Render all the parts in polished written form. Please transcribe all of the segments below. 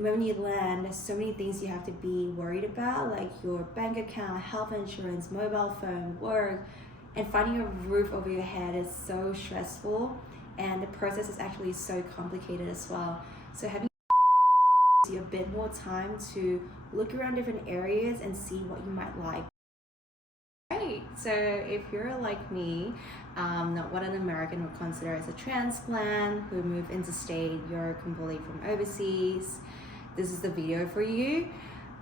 the moment you land, there's so many things you have to be worried about, like your bank account, health insurance, mobile phone, work, and finding a roof over your head is so stressful, and the process is actually so complicated as well. So having you a bit more time to look around different areas and see what you might like. Right, so if you're like me, not what an American would consider as a transplant, who moved interstate, you're completely from overseas, this is the video for you.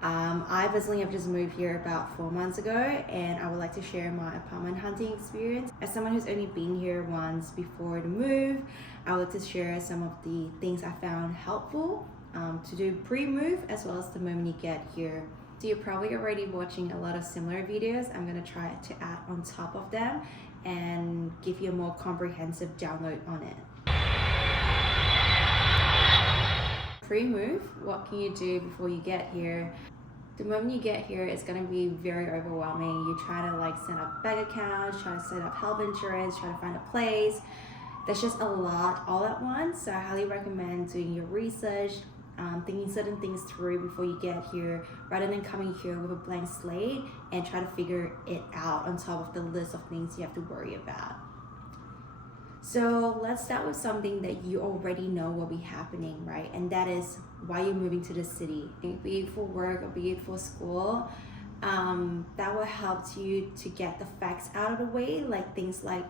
I personally have just moved here about 4 months ago, and I would like to share my apartment hunting experience. As someone who's only been here once before the move, I would like to share some of the things I found helpful to do pre-move as well as the moment you get here. So you're probably already watching a lot of similar videos. I'm gonna try to add on top of them and give you a more comprehensive download on it. Pre-move, what can you do before you get here? The moment you get here, it's gonna be very overwhelming. You try to like set up bank accounts, try to set up health insurance, try to find a place. There's just a lot all at once. So I highly recommend doing your research, thinking certain things through before you get here, rather than coming here with a blank slate and try to figure it out on top of the list of things you have to worry about. So let's start with something that you already know will be happening, right? And that is why you're moving to the city. Be it for work or be it for school, that will help you to get the facts out of the way, like things like,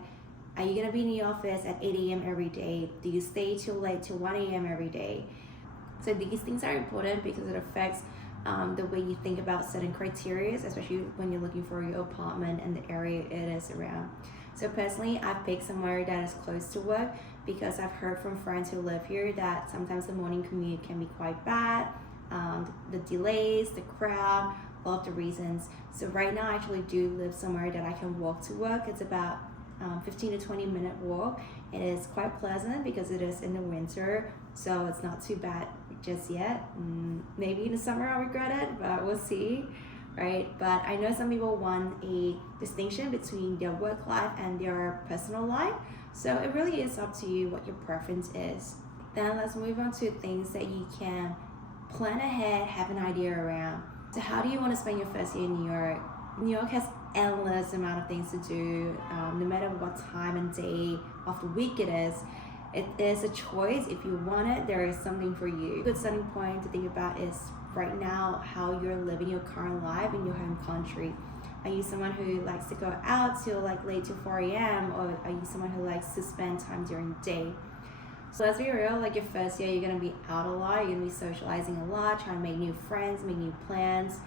are you gonna be in the office at 8 a.m. every day? Do you stay till late till 1 a.m. every day? So these things are important because it affects the way you think about certain criteria, especially when you're looking for your apartment and the area it is around. So personally, I've picked somewhere that is close to work because I've heard from friends who live here that sometimes the morning commute can be quite bad, the delays, the crowd, all of the reasons. So right now I actually do live somewhere that I can walk to work. It's about 15 to 20 minute walk. It is quite pleasant because it is in the winter, so it's not too bad just yet. Maybe in the summer I'll regret it, but we'll see, right? But I know some people want a distinction between their work life and their personal life, so it really is up to you what your preference is. Then let's move on to things that you can plan ahead, have an idea around. So how do you want to spend your first year in New York? New York has endless amount of things to do, no matter what time and day of the week it is. It is a choice. If you want it, there is something for you. A good starting point to think about is right now how you're living your current life in your home country. Are you someone who likes to go out till like late till 4 a.m. or are you someone who likes to spend time during the day? So let's be real, like your first year, you're gonna be out a lot, you're gonna be socializing a lot, trying to make new friends, make new plans.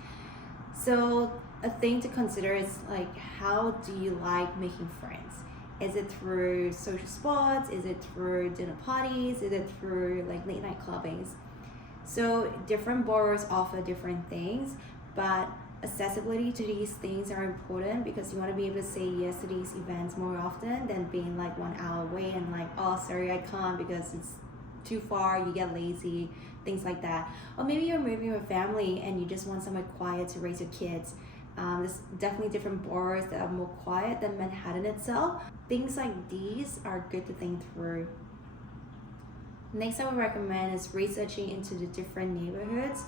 So a thing to consider is like, how do you like making friends? Is it through social spots? Is it through dinner parties? Is it through like late night clubbings? So different boroughs offer different things, but accessibility to these things are important because you want to be able to say yes to these events more often than being like 1 hour away and like, oh, sorry, I can't because it's too far, you get lazy, things like that. Or maybe you're moving with family and you just want somewhere quiet to raise your kids. There's definitely different boroughs that are more quiet than Manhattan itself. Things like these are good to think through. Next I would recommend is researching into the different neighborhoods.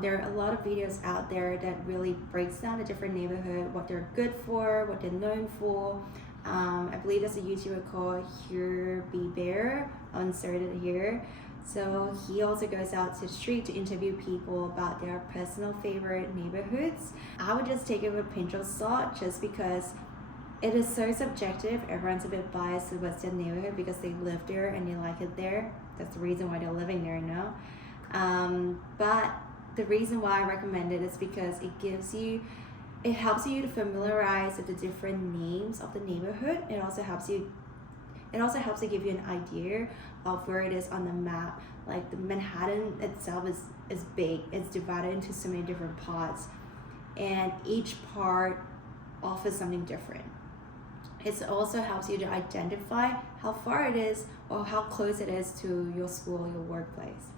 There are a lot of videos out there that really breaks down the different neighborhood, what they're good for, what they're known for. I believe there's a YouTuber called Here Be Bear, I'll insert it here. So he also goes out to the street to interview people about their personal favorite neighborhoods. I would just take it with a pinch of salt just because it is so subjective. Everyone's a bit biased towards their neighborhood because they live there and they like it there. That's the reason why they're living there now. But the reason why I recommend it is because it helps you to familiarize with the different names of the neighborhood. It also helps to give you an idea of where it is on the map. Like the Manhattan itself is big. It's divided into so many different parts, and each part offers something different. It also helps you to identify how far it is or how close it is to your school, your workplace.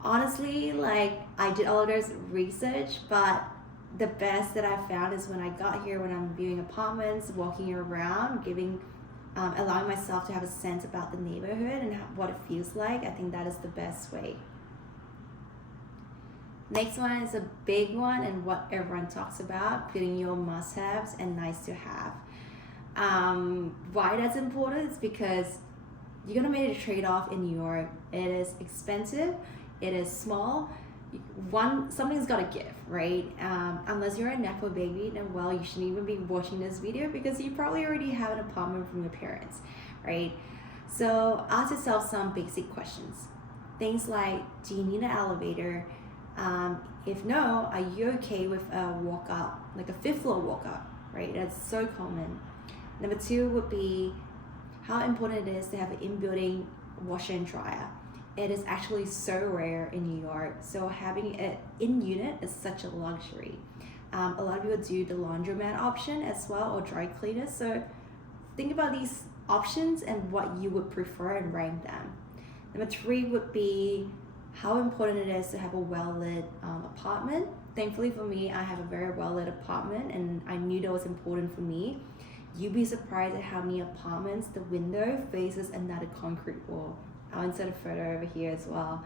Honestly, like I did all of this research, but the best that I found is when I got here, when I'm viewing apartments, walking around, allowing myself to have a sense about the neighborhood and what it feels like. I think that is the best way. Next one is a big one and what everyone talks about, putting your must-haves and nice-to-have. Why that's important is because you're gonna make a trade-off in New York. It is expensive, it is small. Something's gotta give, right? Unless you're a nepo baby, then well, you shouldn't even be watching this video because you probably already have an apartment from your parents, right? So ask yourself some basic questions. Things like, do you need an elevator? If no, are you okay with a walk up, like a fifth floor walk up, right? That's so common. Number 2 would be how important it is to have an in-building washer and dryer. It is actually so rare in New York, so having it in unit is such a luxury. A lot of people do the laundromat option as well, or dry cleaners. So think about these options and what you would prefer and rank them. Number 3 would be how important it is to have a well-lit apartment. Thankfully for me, I have a very well-lit apartment and I knew that was important for me. You'd be surprised at how many apartments the window faces another concrete wall. I'll insert a photo over here as well.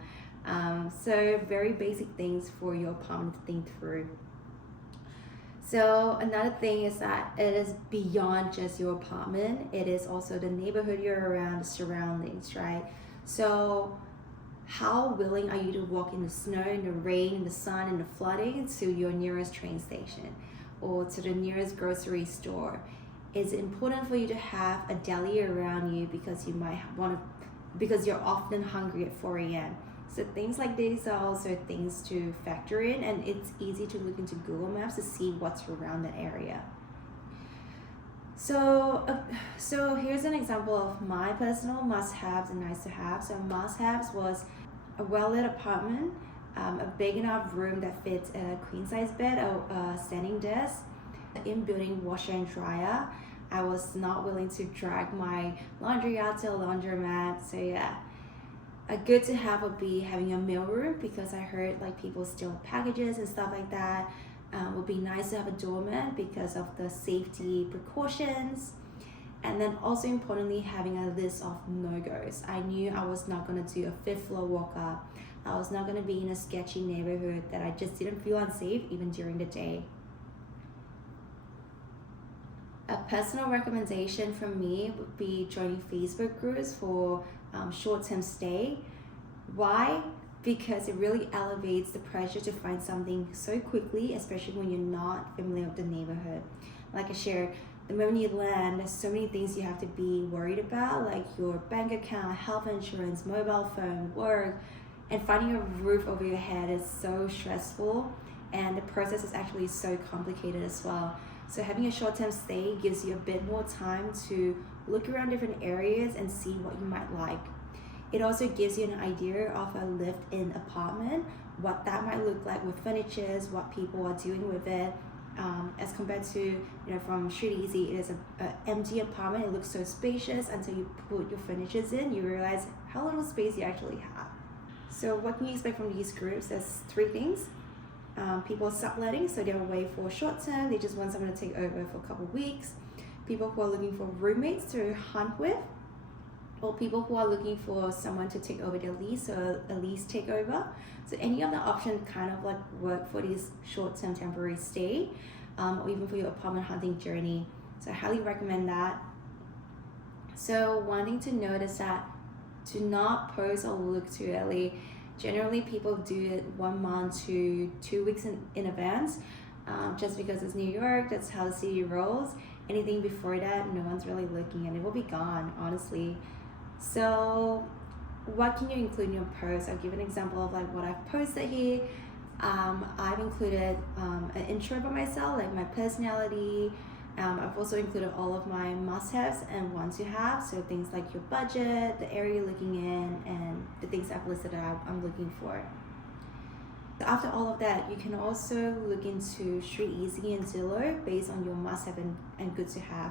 So very basic things for your apartment to think through. So another thing is that it is beyond just your apartment. It is also the neighborhood you're around, the surroundings, right? So how willing are you to walk in the snow, in the rain, in the sun, in the flooding to your nearest train station or to the nearest grocery store? It's important for you to have a deli around you because you might because you're often hungry at 4 a.m. So things like these are also things to factor in, and it's easy to look into Google Maps to see what's around that area. So here's an example of my personal must-haves and nice-to-haves. So must-haves was a well-lit apartment, a big enough room that fits a queen-size bed, a standing desk, an in-building washer and dryer. I was not willing to drag my laundry out to a laundromat. So yeah, a good to have would be having a mail room because I heard like people steal packages and stuff like that. Would be nice to have a doorman because of the safety precautions. And then also importantly, having a list of no-goes. I knew I was not going to do a fifth floor walk up. I was not going to be in a sketchy neighborhood that I just didn't feel unsafe even during the day. A personal recommendation from me would be joining Facebook groups for short-term stay. Why? Because it really elevates the pressure to find something so quickly, especially when you're not familiar with the neighborhood. Like I shared, the moment you land, there's so many things you have to be worried about, like your bank account, health insurance, mobile phone, work, and finding a roof over your head is so stressful, and the process is actually so complicated as well. So having a short-term stay gives you a bit more time to look around different areas and see what you might like. It also gives you an idea of a lived-in apartment, what that might look like with furniture, what people are doing with it, as compared to, from Street Easy, it is an empty apartment. It looks so spacious until you put your furniture in, you realize how little space you actually have. So what can you expect from these groups? There's 3 things. People subletting, so they're away for short term, they just want someone to take over for a couple of weeks. People who are looking for roommates to hunt with, or people who are looking for someone to take over their lease or a lease takeover. So any of the options kind of like work for these short-term temporary stay, or even for your apartment hunting journey. So I highly recommend that. So one thing to note is that do not post or look too early. Generally, people do it 1 month to 2 weeks in advance, just because it's New York, that's how the city rolls. Anything before that, no one's really looking and it will be gone, honestly. So what can you include in your post? I'll give an example of like what I've posted here. I've included an intro by myself, like my personality. I've also included all of my must-haves and want-to-have, so things like your budget, the area you're looking in, and the things I've listed out I'm looking for. After all of that, you can also look into Street Easy and Zillow based on your must-have and good-to-have.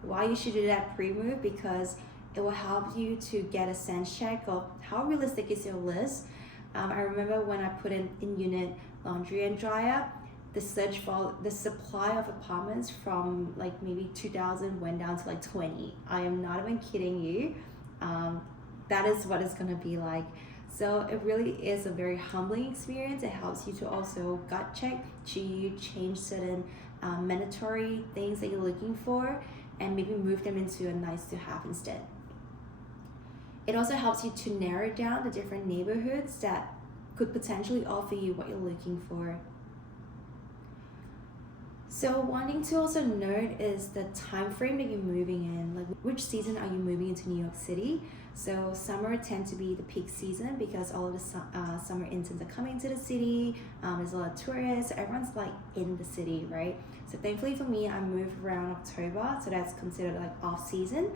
Why you should do that pre-move? Because it will help you to get a sense check of how realistic is your list. I remember when I put in unit laundry and dryer, the search for the supply of apartments from like maybe 2,000 went down to like 20. I am not even kidding you. That is what it's gonna be like. So it really is a very humbling experience. It helps you to also gut check to change certain mandatory things that you're looking for and maybe move them into a nice to have instead. It also helps you to narrow down the different neighborhoods that could potentially offer you what you're looking for. So one thing to also note is the time frame that you're moving in. Like, which season are you moving into New York City? So summer tend to be the peak season because all of the summer interns are coming to the city. There's a lot of tourists. Everyone's like in the city, right? So thankfully for me, I moved around October, so that's considered like off season.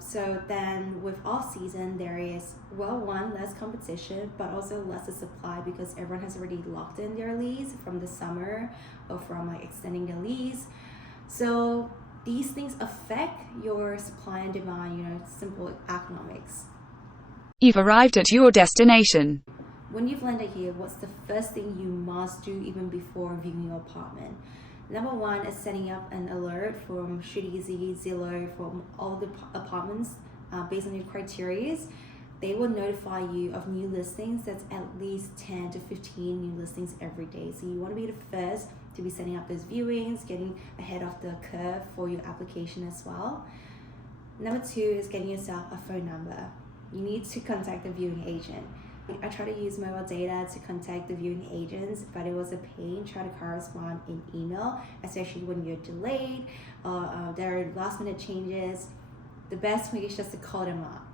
So then with off season, there is, well, one, less competition, but also lesser supply because everyone has already locked in their lease from the summer or from like extending their lease. So these things affect your supply and demand, simple economics. You've arrived at your destination. When you've landed here, what's the first thing you must do even before viewing your apartment? Number one is setting up an alert from ShootEasy, Zillow, from all the apartments based on your criteria. They will notify you of new listings. That's at least 10 to 15 new listings every day. So you want to be the first to be setting up those viewings, getting ahead of the curve for your application as well. Number two is getting yourself a phone number. You need to contact the viewing agent. I try to use mobile data to contact the viewing agents, but it was a pain trying to correspond in email, especially when you're delayed or there are last minute changes. The best way is just to call them up.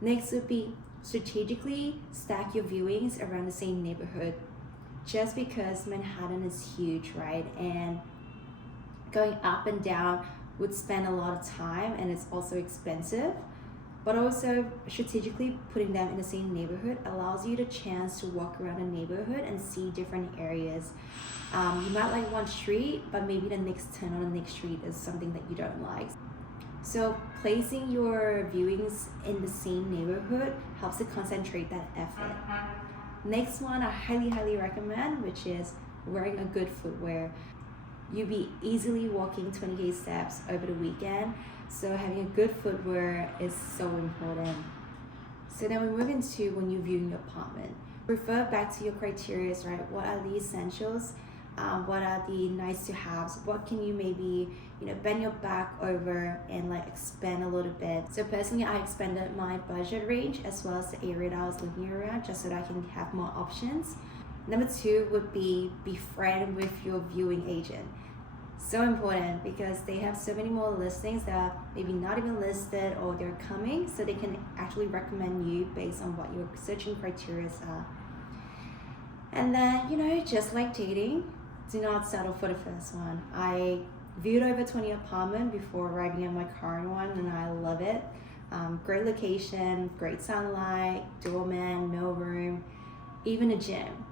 Next would be strategically stack your viewings around the same neighborhood. Just because Manhattan is huge, right? And going up and down would spend a lot of time and it's also expensive. But also strategically putting them in the same neighborhood allows you the chance to walk around the neighborhood and see different areas. You might like one street, but maybe the next turn on the next street is something that you don't like. So placing your viewings in the same neighborhood helps to concentrate that effort. Next one I highly recommend, which is wearing a good footwear. You'll be easily walking 20K steps over the weekend. So having a good footwear is so important. So then we move into when you're viewing your apartment. Refer back to your criteria, right? What are the essentials? What are the nice to haves? What can you maybe, bend your back over and like expand a little bit? So personally, I expanded my budget range as well as the area that I was looking around just so that I can have more options. Number two would be befriend with your viewing agent. So important because they have so many more listings that are maybe not even listed or they're coming, so they can actually recommend you based on what your searching criteria are. And then, just like dating, do not settle for the first one. I viewed over 20 apartments before arriving at my current one and I love it. Great location, great sunlight, dual man, no room, even a gym.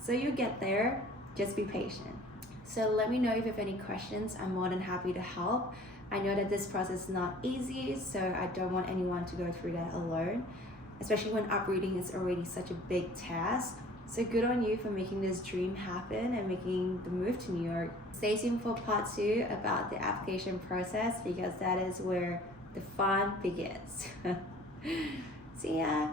So you get there, just be patient. So let me know if you have any questions. I'm more than happy to help. I know that this process is not easy, so I don't want anyone to go through that alone, especially when uprooting is already such a big task. So good on you for making this dream happen and making the move to New York. Stay tuned for part 2 about the application process because that is where the fun begins. See ya.